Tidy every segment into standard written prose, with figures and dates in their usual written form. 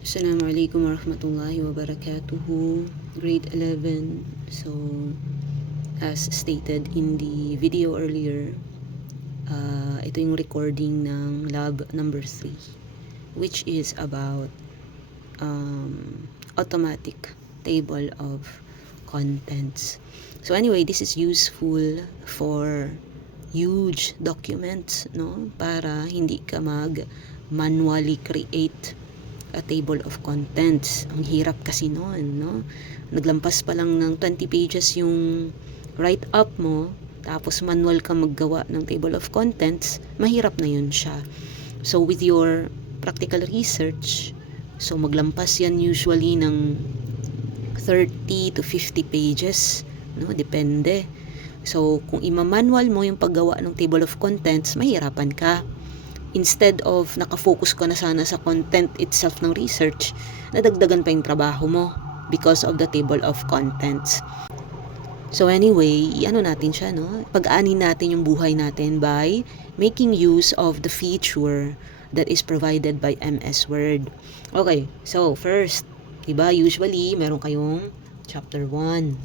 Assalamualaikum warahmatullahi wabarakatuh. Grade 11. So, as stated in the video earlier, ito yung recording ng lab number 3, which is about automatic table of contents. So anyway, this is useful for huge documents, no? Para hindi ka manually create a table of contents. Ang hirap kasi noon, no? Naglampas pa lang ng 20 pages yung write-up mo, tapos manual ka maggawa ng table of contents, mahirap na yun siya. So with your practical research, so maglampas yan usually ng 30 to 50 pages, no? Depende. So kung ima-manual mo yung paggawa ng table of contents, mahirapan ka. Instead of nakafocus ka na sana sa content itself ng research, nadagdagan pa yung trabaho mo because of the table of contents. So anyway, ano natin siya, no? Pag-anin natin yung buhay natin by making use of the feature that is provided by MS Word. Okay, so first, diba, usually meron kayong chapter 1,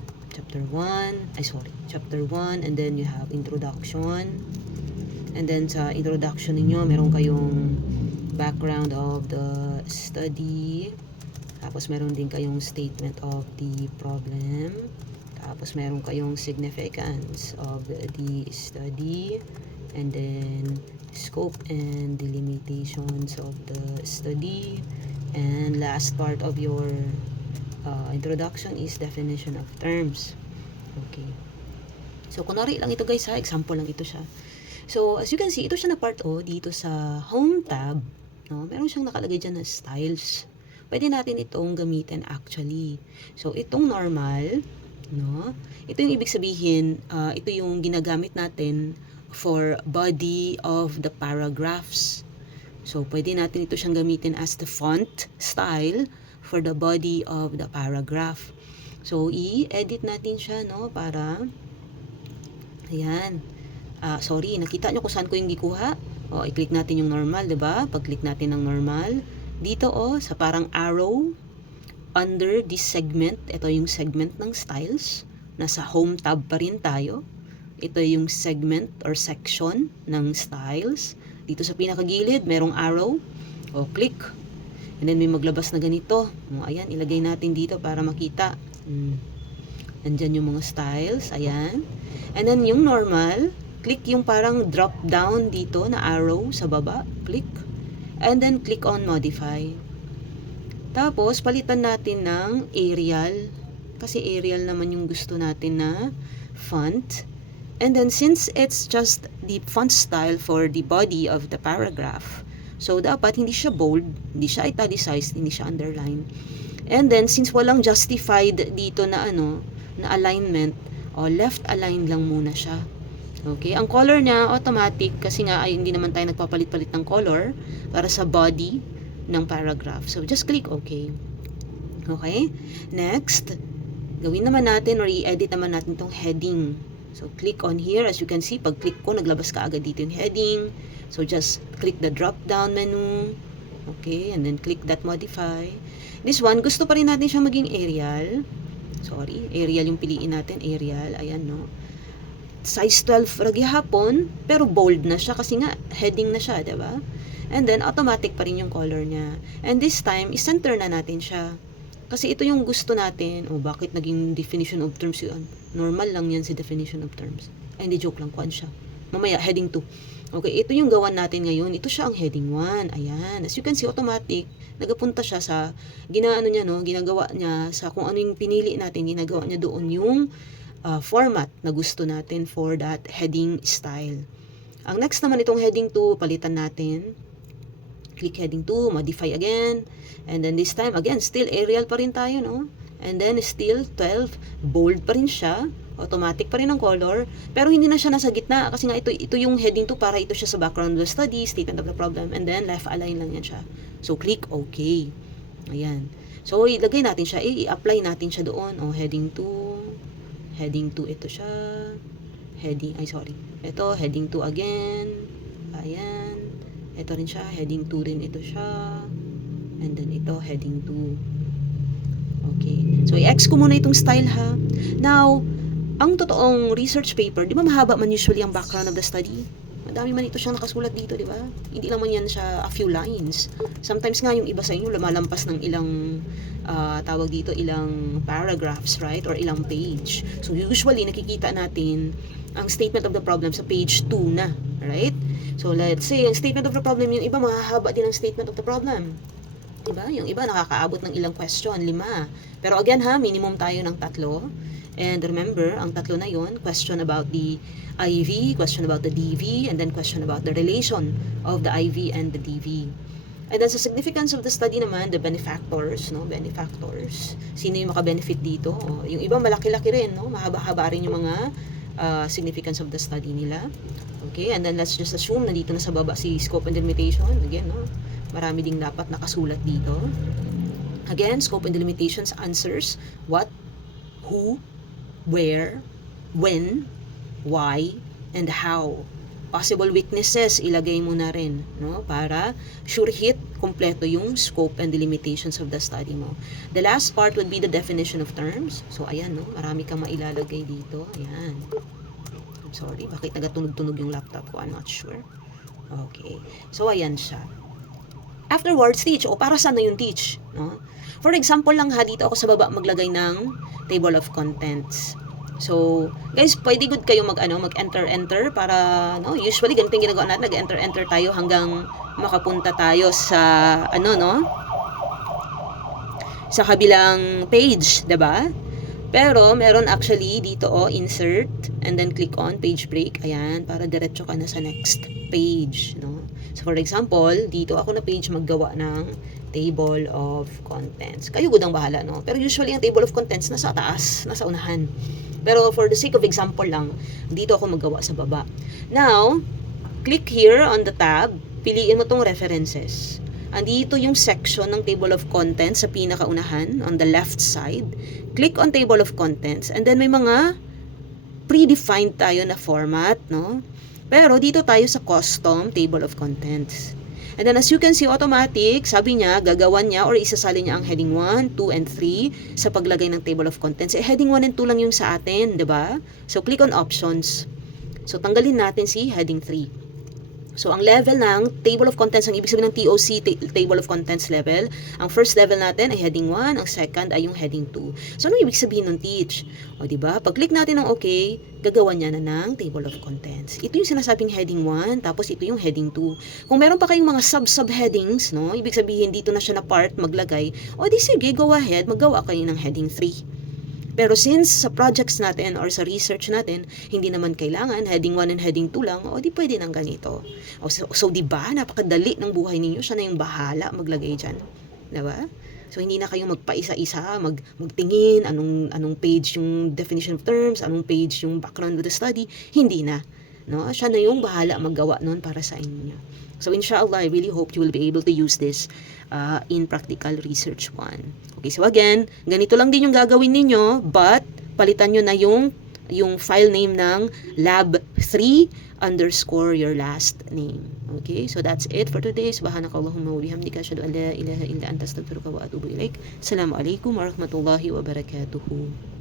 and then you have introduction. And then sa introduction ninyo, meron kayong background of the study. Tapos meron din kayong statement of the problem. Tapos meron kayong significance of the study. And then scope and the limitations of the study. And last part of your introduction is definition of terms. Okay. So kunwari lang ito guys ha, example lang ito siya. So, as you can see, ito siya na part O dito sa Home tab. No? Meron siyang nakalagay dyan na styles. Pwede natin itong gamitin actually. So, itong normal, no? Ito yung ibig sabihin, ito yung ginagamit natin for body of the paragraphs. So, pwede natin ito siyang gamitin as the font style for the body of the paragraph. So, i-edit natin siya, no? Para, ayan. Nakita nyo kung saan ko yung gikuha? I-click natin yung normal, diba? Pag-click natin ng normal, dito sa parang arrow, under this segment, ito yung segment ng styles. Nasa home tab pa rin tayo. Ito yung segment or section ng styles. Dito sa pinakagilid, merong arrow. Click. And then may maglabas na ganito. Ayan, ilagay natin dito para makita. Nandyan yung mga styles. Ayan. And then yung normal, click yung parang drop down dito na arrow sa baba. Click. And then click on modify. Tapos palitan natin ng Arial. Kasi Arial naman yung gusto natin na font. And then since it's just the font style for the body of the paragraph, so dapat hindi siya bold, hindi siya italicized, hindi siya underline. And then since walang justified dito na na alignment, left align lang muna siya. Okay, ang color niya automatic kasi nga ay hindi naman tayo nagpapalit-palit ng color para sa body ng paragraph. So just click OK. Okay? Next, gawin naman natin or i-edit naman natin itong heading. So click on here. As you can see, pag click ko, naglabas ka agad dito yung heading. So just click the drop down menu. Okay, and then click that modify. This one, gusto pa rin natin siya maging Arial. Arial yung piliin natin, Arial. Ayan, no? Size 12 hapon, pero bold na siya kasi nga heading na siya, diba? And then automatic pa rin yung color niya. And this time, i-center na natin siya. Kasi ito yung gusto natin. Bakit naging definition of terms yun? Normal lang yan si definition of terms. Ay, hindi, joke lang, kuan siya. Mamaya, heading 2. Okay, ito yung gawan natin ngayon. Ito siya ang heading 1. Ayan. As you can see, automatic, nagapunta siya sa, ginagawa niya sa kung ano yung pinili natin, ginagawa niya doon yung format na gusto natin for that heading style. Ang next naman itong heading 2, palitan natin. Click heading 2, modify again. And then this time, again, still Arial pa rin tayo, no? And then still 12, bold pa rin siya. Automatic pa rin ang color. Pero hindi na siya nasa gitna. Kasi nga ito yung heading 2 para ito siya sa background of the study, statement of the problem. And then left align lang yan siya. So click OK. Ayan. So ilagay natin siya, i-apply natin siya doon. Heading 2. Heading 2 ito siya. Ito, heading 2 again. Ayan. Ito rin siya, heading 2 rin ito siya. And then ito, heading 2. Okay. So, i-X ko muna itong style ha. Now, ang totoong research paper, di ba mahaba man usually ang background of the study? Madami man ito siyang nakasulat dito, di ba? Hindi lang man yan siya a few lines. Sometimes nga yung iba sa inyo lumalampas ng ilang tawag dito, ilang paragraphs, right? Or ilang page. So usually nakikita natin ang statement of the problem sa page 2 na, right? So let's say ang statement of the problem, yung iba mahahaba din ang statement of the problem. Diba? Yung iba nakakaabot ng ilang question, 5. Pero again ha, minimum tayo ng 3. And remember, ang 3 na yon, question about the IV, question about the DV, and then question about the relation of the IV and the DV. And then sa significance of the study naman, the benefactors, no? Benefactors. Sino yung maka-benefit dito? O, yung iba malaki-laki rin, no? Mahaba-haba rin yung mga significance of the study nila. Okay, and then let's just assume na dito na sa baba si scope and delimitation. Again, no? Marami ding dapat nakasulat dito. Again, scope and delimitations answers what, who, where, when, why, and how. Possible weaknesses, ilagay mo na rin, no? Para sure hit, kompleto yung scope and delimitations of the study mo. The last part would be the definition of terms. So, ayan, no? Marami kang mailalagay dito. Ayan. I'm sorry, bakit nagatunog-tunog yung laptop ko? I'm not sure. Okay. So, ayan siya. Afterwards, teach. O, para saan na yung teach? No? For example lang ha, dito ako sa baba maglagay ng table of contents. So, guys, pwede good kayo mag-enter para, no, usually ganito yung ginagawa natin, nag-enter tayo hanggang makapunta tayo sa, sa kabilang page, 'di ba? Pero, meron actually dito, insert, and then click on page break, ayan, para diretso ka na sa next page, no? So, for example, dito ako na page maggawa ng table of contents. Kayo gudang bahala, no? Pero usually, ang table of contents nasa taas, nasa unahan. Pero for the sake of example lang, dito ako maggawa sa baba. Now, click here on the tab, piliin mo tong references. Andito yung section ng table of contents sa pinakaunahan, on the left side. Click on table of contents, and then may mga predefined tayo na format, no? Pero dito tayo sa custom table of contents. And then as you can see, automatic, sabi niya, gagawan niya or isasali niya ang heading 1, 2, and 3 sa paglagay ng table of contents. Heading 1 and 2 lang yung sa atin, 'di ba? So click on options. So tanggalin natin si heading 3. So ang level ng table of contents, ang ibig sabihin ng TOC, table of contents level, ang first level natin ay heading 1, ang second ay yung heading 2. So ano ibig sabihin ng teach? O di ba? Pag click natin ng okay, gagawa niya na ng table of contents. Ito yung sinasabing heading 1, tapos ito yung heading 2. Kung meron pa kayong mga sub-subheadings, no, ibig sabihin dito na siya na part maglagay, o di sige, go ahead, maggawa kayo ng heading 3. Pero since sa projects natin or sa research natin, hindi naman kailangan heading 1 and heading 2 lang, o di pwede ng ganito. So di ba, napakadali ng buhay ninyo, siya na yung bahala maglagay dyan. Diba? So hindi na kayo magpaisa-isa, magtingin, anong page yung definition of terms, anong page yung background of the study, hindi na. No? Siya na yung bahala maggawa nun para sa inyo. So inshallah, I really hope you will be able to use this in practical research 1. Okay, so again, ganito lang din yung gagawin ninyo, but palitan nyo na yung file name ng lab3 _ your last name. Okay, so that's it for today. Subhanakallahumma wa bihamdika, asyhadu an la ilaha illa anta, astaghfiruka wa atubu ilaik. Assalamu alaikum warahmatullahi wabarakatuh.